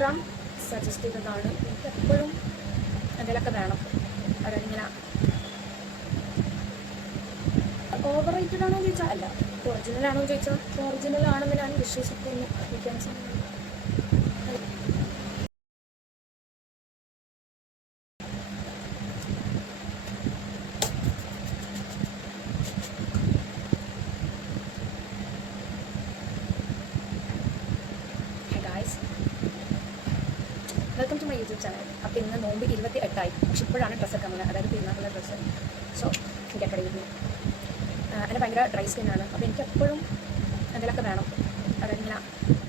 Instagram suggest ചെയ്തതാണ്. എനിക്ക് എപ്പോഴും എന്തെങ്കിലുമൊക്കെ വേണം. അതായത് ഇങ്ങനെ ഓവർ റേറ്റഡ് ആണോ എന്ന് ചോദിച്ചാൽ അല്ല, ഒറിജിനൽ ആണോ എന്ന് ചോദിച്ചാൽ ഒറിജിനൽ ആണെന്ന് ഞാൻ വിശ്വസിക്കുന്നു. Welcome to my YouTube channel. അപ്പോൾ ഇന്ന് നോമ്പ് 28 പക്ഷെ ഇപ്പോഴാണ് ഡ്രസ്സൊക്കെ വന്നത്, അതായത് പെരുന്നാളുള്ള ഡ്രസ്സ്. സോ എനിക്ക് കടയിരുന്നു. എൻ്റെ ഭയങ്കര ഡ്രൈ സ്കിന്നാണ്. അപ്പോൾ എനിക്ക് എപ്പോഴും എന്തെങ്കിലുമൊക്കെ വേണം. അതായത് ഇങ്ങനെ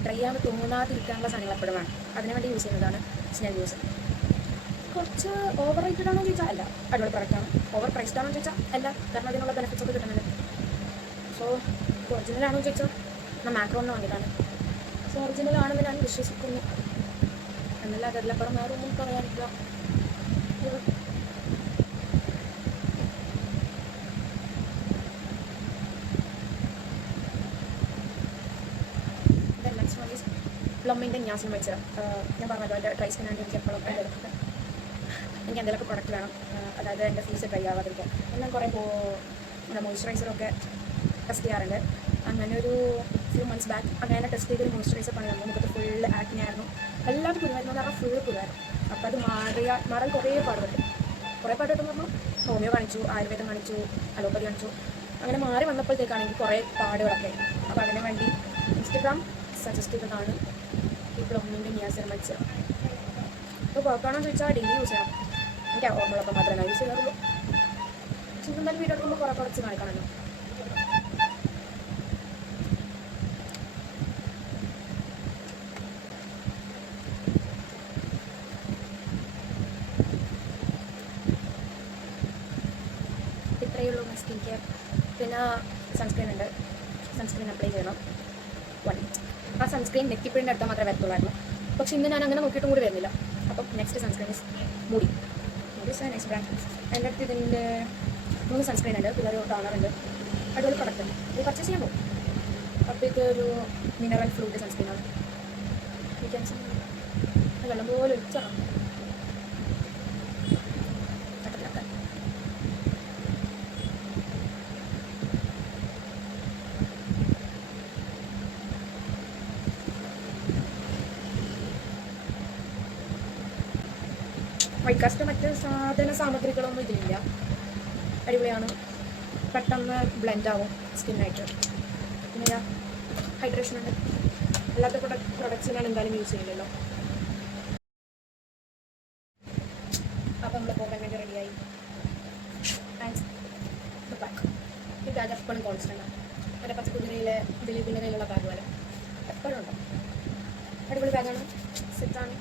ഡ്രൈ ആകുമ്പോൾ തോന്നാതിരിക്കാനുള്ള സാധനങ്ങൾ എപ്പോഴും വേണം. അതിനുവേണ്ടി യൂസ് ചെയ്യുന്നതാണ് സ്നെൽ യൂസ്. കുറച്ച് ഓവർ റേറ്റഡ് ആണോ എന്ന് ചോദിച്ചാൽ അല്ല, അടിപൊളി പ്രൊഡക്റ്റാണ്. ഓവർ പ്രൈസ്ഡ് ആണോ എന്ന് ചോദിച്ചാൽ അല്ല, കാരണം അതിനുള്ള ബെനിഫിറ്റ്സ് ഒക്കെ കിട്ടുന്നുണ്ട്. സോ ഒറിജിനൽ ആണോ എന്ന് ചോദിച്ചാൽ ഞാൻ മാക്രോണിന് വാങ്ങിയതാണ്. സോ ഒറിജിനൽ ആണെന്ന് ഞാൻ വിശ്വസിക്കുന്നു. എന്നല്ല, അതിലപ്പുറം വേറെ ഒന്നും പറയാനില്ല. പ്ലമ്മിൻ്റെ ന്യാസിന് വെച്ച് ഞാൻ പറഞ്ഞല്ലോ, എൻ്റെ ഡ്രൈ സ്കിന്നാണ്ട് എനിക്ക് എപ്പോഴും എൻ്റെ അടുത്ത് എനിക്ക് എന്തെങ്കിലുമൊക്കെ പ്രൊഡക്റ്റ് വേണം. അതായത് എൻ്റെ ഫേസ് ഡ്രൈ ആവാതിരിക്കാൻ. ഞാൻ കുറേ മോയ്സ്ചറൈസറൊക്കെ ടെസ്റ്റ് ചെയ്യാറുണ്ട്. അങ്ങനെ ഒരു ഫ്യൂ മന്ത്സ് ബാക്ക് അങ്ങനെ ടെസ്റ്റ് ചെയ്തൊരു മോയ്സ്ചറൈസർ പണി വന്നു. നമുക്കത് ഫുള്ള് ആക്നെയായിരുന്നു, എല്ലാവരും കുരുവായിരുന്നു. എന്ന് പറഞ്ഞാൽ ഫുള്ള് കുരുവായിരുന്നു. അപ്പോൾ അത് മാറാൻ കുറേ പാടുപെട്ടു. കുറേ പാടുപെട്ടെന്ന് പറഞ്ഞാൽ ഹോമിയോ കാണിച്ചു, ആയുർവേദം കാണിച്ചു, അലോപ്പതി കാണിച്ചു. അങ്ങനെ മാറി വന്നപ്പോഴത്തേക്കാണെങ്കിൽ കുറേ പാടുകളൊക്കെ. അപ്പോൾ അതിന് വേണ്ടി ഇൻസ്റ്റഗ്രാം സജസ്റ്റ് ചെയ്തതാണ് ഈ പ്ലമ്മിൻ്റെ നിയാസിനമൈഡ്. അപ്പോൾ കുഴപ്പമാണോ എന്ന് ചോദിച്ചാൽ ഡെയിലി യൂസ് ചെയ്യണം. എനിക്ക് ഓർമ്മയുള്ളപ്പോൾ മാത്രമേ യൂസ് ചെയ്യാറുള്ളൂ. ചിന്തം തന്നെ വീഡിയോ എടുക്കുമ്പോൾ കുറേ കുറച്ച് കാണിക്കണമല്ലോ. ഇത്രയേ ഉള്ളൂ സ്കിൻ കെയർ. പിന്നെ സൺസ്ക്രീൻ ഉണ്ട്. സൺസ്ക്രീൻ അപ്ലൈ ചെയ്യണം 1 minute. ആ സൺസ്ക്രീൻ നെറ്റിപ്പിഴിൻ്റെ അടുത്താൽ മാത്രമേ വരത്തുള്ളായിരുന്നു. പക്ഷേ ഇന്ന് ഞാൻ അങ്ങനെ നോക്കിയിട്ടും കൂടി വരുന്നില്ല. അപ്പം നെക്സ്റ്റ് സൺസ്ക്രീൻ ഇസ് മൂടി നെക്സ്റ്റ് ബ്രാൻഡ്. എൻ്റെ അടുത്ത് ഇതിൻ്റെ 3 സൺസ്ക്രീൻ ഉണ്ട്, പിന്നെ ഒരു ടോണർ ഉണ്ട്. അടിപൊളി പ്രൊഡക്റ്റ് ഉണ്ട്. ഇത് പർച്ചേസ് ചെയ്യാൻ പോകും. അപ്പോൾ ഇതൊരു മിനറൽ ഫ്ലൂയിഡ് സൺസ്ക്രീനാണ്. വെള്ളം പോലെ ഒഴിച്ചാണ്. വൈറ്റ് കാസ്റ്റ് മറ്റ് സാമഗ്രികളൊന്നും ഇതിലില്ല. അടിപൊളിയാണ്, പെട്ടെന്ന് ബ്ലെൻഡ് ആവും സ്കിന്നായിട്ട്. പിന്നെ ഹൈഡ്രേഷൻ ഉണ്ട്. അല്ലാത്ത പ്രൊഡക്ട്സ് ഞാൻ എന്തായാലും യൂസ് ചെയ്യുന്നില്ലല്ലോ. അപ്പം നമ്മൾ പോകാൻ വേണ്ടി റെഡിയായി. താങ്ക്സ്. ബാക്ക് ഈ ബാഗ് എപ്പോഴും കോൺസ്റ്റൻ്റ് ആണ്. എൻ്റെ പച്ചക്കുതിരയിലെ ദിലീപിൻ്റെ കയ്യിലുള്ള ബാഗ് പോലെ എപ്പോഴും ഉണ്ടോ. അടിപൊളി ബാഗാണ്, സെറ്റാണ്.